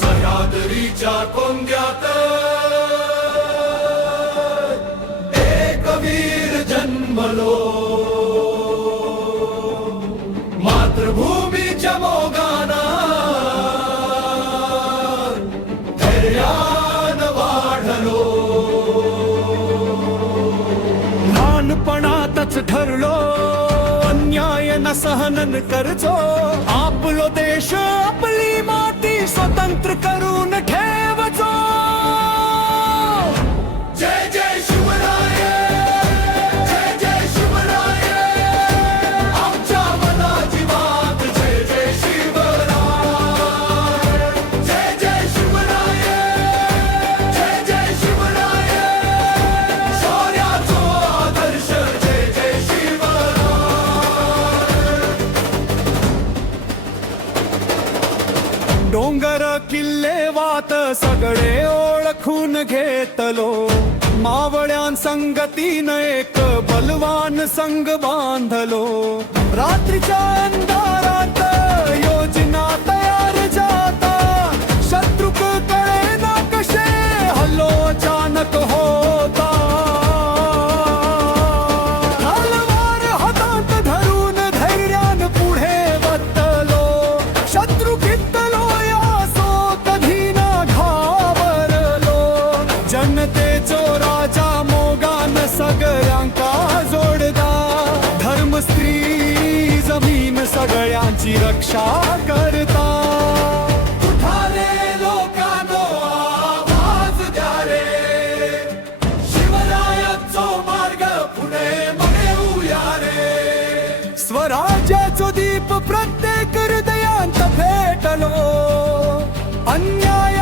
सह्याद्रीच्या कोंग्यात एक वीर जन्मलो, मातृभूमीच्या मोगाना धैर्यान वाढलो. लहानपणातच ठरलो अन्याय न सहन करचो, आपलो देश आपली माती स्वतंत्र करून ठेवचो. जय जय शिवराय, जय जय शिवराय, आमच्या मनाची बात जय जय शिवराय. जय जय शिवराय, जय जय शिवराय, शौर्याचो आदर्श जय जय शिवराय. डोंगर किल्ले वात सगळे ओळखून घेतलो, मावळ्यां संगतीन एक बलवान संग बांधलो. रात्रीच्या अंधारात योजना तयार जाता, शत्रुक कळे ना कसे हल्लो अचानक होता. तलवार हातात धरून धैर्यान पुढे वतलो, शत्रू कितलो यासो कधी ना घाबरलो. जनतेचो राजा मोगान सगळ्यांका जोडदा, धर्म स्त्री जमीन सगळ्यांची रक्षा करता. उठा रे लोकांनो आवाज द्या रे, शिवरायाचो मार्ग पुढे मिळवूया रे. स्वराज्याचो दीप प्रत्येक हृदयांत पेटलो, अन्याय